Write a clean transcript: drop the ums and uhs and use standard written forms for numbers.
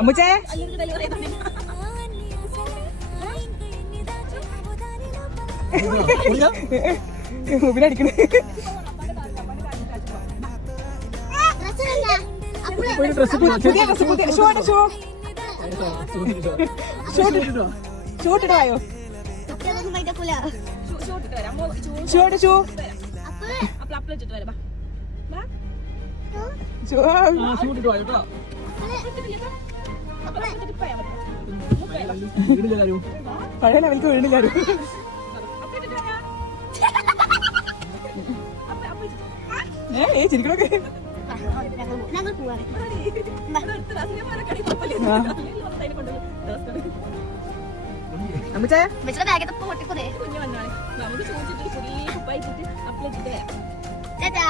അമ്മുച്ചേ മുബിലടിക്കണേ പുതിയ ഡ്രസ് പുതിയ shoe ഇടായോ shoe പഴയ ലെവലിക്ക് വീണില്ലാരും ചിരിക്കണൊക്കെ ചേട്ടാ